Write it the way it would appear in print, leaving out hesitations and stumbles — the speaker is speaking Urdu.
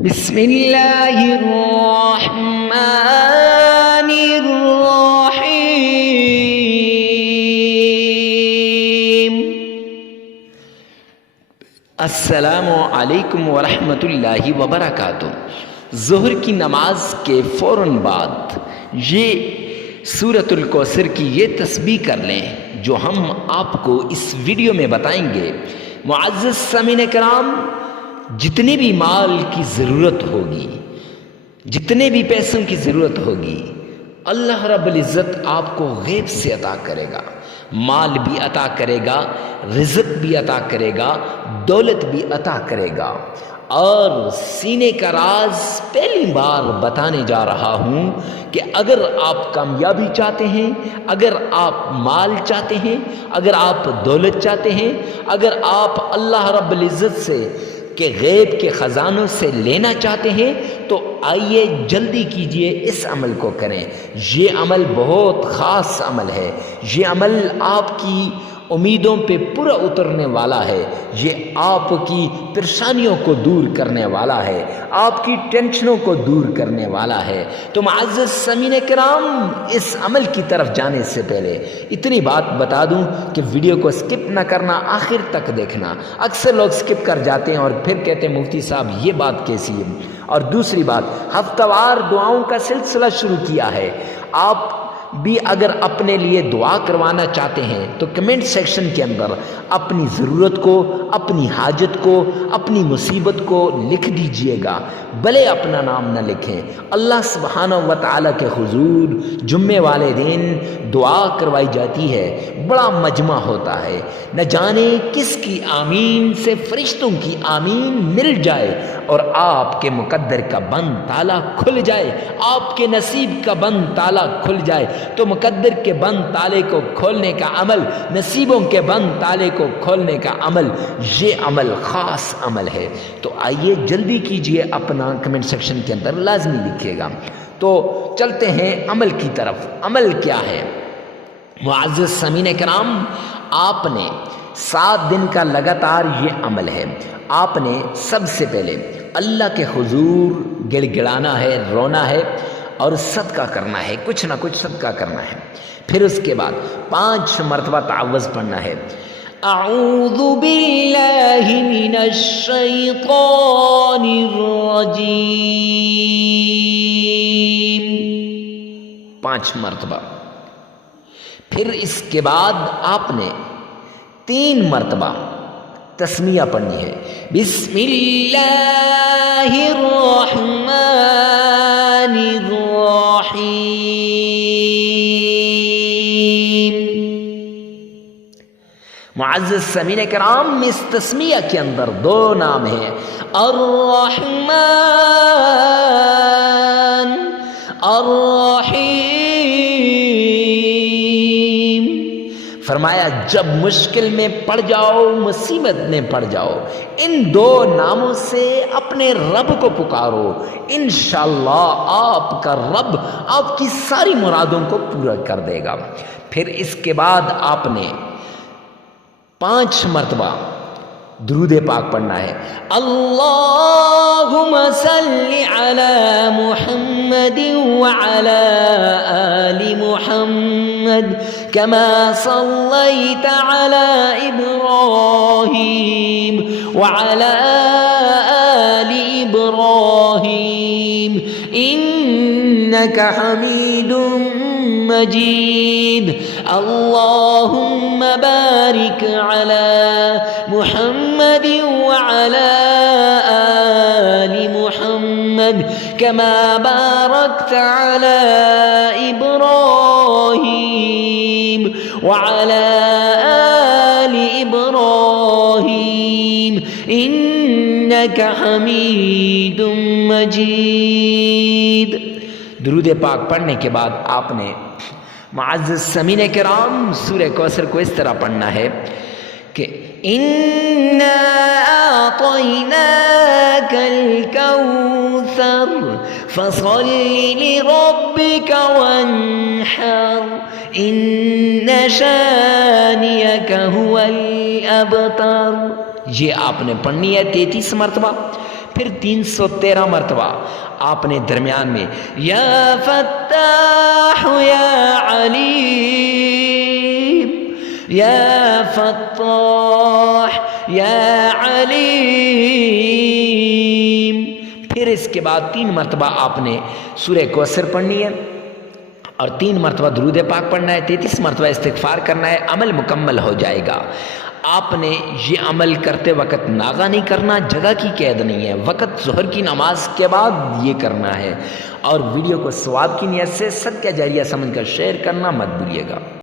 بسم اللہ الرحمن الرحیم۔ السلام علیکم ورحمۃ اللہ وبرکاتہ۔ ظہر کی نماز کے فوراً بعد یہ سورۃ الکوثر کی یہ تسبیح کر لیں جو ہم آپ کو اس ویڈیو میں بتائیں گے۔ معزز سامعین کرام، جتنے بھی مال کی ضرورت ہوگی، جتنے بھی پیسوں کی ضرورت ہوگی، اللہ رب العزت آپ کو غیب سے عطا کرے گا۔ مال بھی عطا کرے گا، رزق بھی عطا کرے گا، دولت بھی عطا کرے گا۔ اور سینے کا راز پہلی بار بتانے جا رہا ہوں کہ اگر آپ کامیابی چاہتے ہیں، اگر آپ مال چاہتے ہیں، اگر آپ دولت چاہتے ہیں، اگر آپ اللہ رب العزت سے کہ غیب کے خزانوں سے لینا چاہتے ہیں، تو آئیے جلدی کیجئے، اس عمل کو کریں۔ یہ عمل بہت خاص عمل ہے، یہ عمل آپ کی امیدوں پہ پورا اترنے والا ہے، یہ آپ کی پریشانیوں کو دور کرنے والا ہے، آپ کی ٹینشنوں کو دور کرنے والا ہے۔ تو معزز سامعین کرام، اس عمل کی طرف جانے سے پہلے اتنی بات بتا دوں کہ ویڈیو کو سکپ نہ کرنا، آخر تک دیکھنا۔ اکثر لوگ سکپ کر جاتے ہیں اور پھر کہتے ہیں مفتی صاحب یہ بات کیسی ہے۔ اور دوسری بات، ہفتہ وار دعاؤں کا سلسلہ شروع کیا ہے۔ آپ بھی اگر اپنے لیے دعا کروانا چاہتے ہیں تو کمنٹ سیکشن کے اندر اپنی ضرورت کو، اپنی حاجت کو، اپنی مصیبت کو لکھ دیجئے گا، بھلے اپنا نام نہ لکھیں۔ اللہ سبحانہ و تعالیٰ کے حضور جمعے والے دن دعا کروائی جاتی ہے، بڑا مجمع ہوتا ہے، نہ جانے کس کی آمین سے فرشتوں کی آمین مل جائے اور آپ کے مقدر کا بند تالا کھل جائے، آپ کے نصیب کا بند تالا کھل جائے۔ تو مقدر کے بند تالے کو کھولنے کا عمل، نصیبوں کے بند تالے کو کھولنے کا عمل، یہ عمل خاص عمل ہے۔ تو آئیے جلدی کیجئے، اپنا کمنٹ سیکشن کے اندر لازمی لکھیے گا۔ تو چلتے ہیں عمل کی طرف۔ عمل کیا ہے؟ معزز سامعین کرام، آپ نے 7 دن کا لگاتار یہ عمل ہے۔ آپ نے سب سے پہلے اللہ کے حضور گڑ گڑانا ہے، رونا ہے اور صدقہ کرنا ہے، کچھ نہ کچھ صدقہ کرنا ہے۔ پھر اس کے بعد 5 مرتبہ تعوذ پڑھنا ہے۔ اعوذ باللہ من الشیطان الرجیم، 5 مرتبہ۔ پھر اس کے بعد آپ نے 3 مرتبہ تسمیہ پڑھنی ہے۔ بسم اللہ الرحمن الرحیم۔ معزز سامعین کرام، اس تسمیہ کے اندر 2 نام ہیں، الرحمن الرحیم۔ فرمایا جب مشکل میں پڑ جاؤ، مصیبت میں پڑ جاؤ، ان 2 ناموں سے اپنے رب کو پکارو، انشاءاللہ آپ کا رب آپ کی ساری مرادوں کو پورا کر دے گا۔ پھر اس کے بعد آپ نے 5 مرتبہ درود پاک پڑھنا ہے۔ اللہم صلی علی محمد وعلی آل محمد کما صلیت علی ابراہیم وعلی آل ابراہیم انک حمید مجید۔ اللہم بارک علی محمد وعلى آل محمد كما باركت على إبراهيم وعلى آل إبراهيم إنك حميد مجيد۔ درود پاک پڑھنے کے بعد آپ نے معزز سامعین کرام سورہ کوثر کو اس طرح پڑھنا ہے کہ اِنَّا أَعْطَيْنَاكَ الْكَوْثَرَ فَصَلِّ لِرَبِّكَ وَانْحَرْ إِنَّ شَانِئَكَ هُوَ الْأَبْتَرُ۔ یہ آپ نے پڑھنی ہے 33 مرتبہ۔ پھر 313 مرتبہ آپ نے درمیان میں یا فتاح یا علیم، یا فتاح یا علیم، پھر اس کے بعد 3 مرتبہ آپ نے سورہ کوثر پڑھنی ہے اور 3 مرتبہ درود پاک پڑھنا ہے، 33 مرتبہ استغفار کرنا ہے، عمل مکمل ہو جائے گا۔ آپ نے یہ عمل کرتے وقت ناغہ نہیں کرنا، جگہ کی قید نہیں ہے، وقت ظہر کی نماز کے بعد یہ کرنا ہے، اور ویڈیو کو ثواب کی نیت سے صدقہ جاریہ سمجھ کر شیئر کرنا مت بھولیے گا۔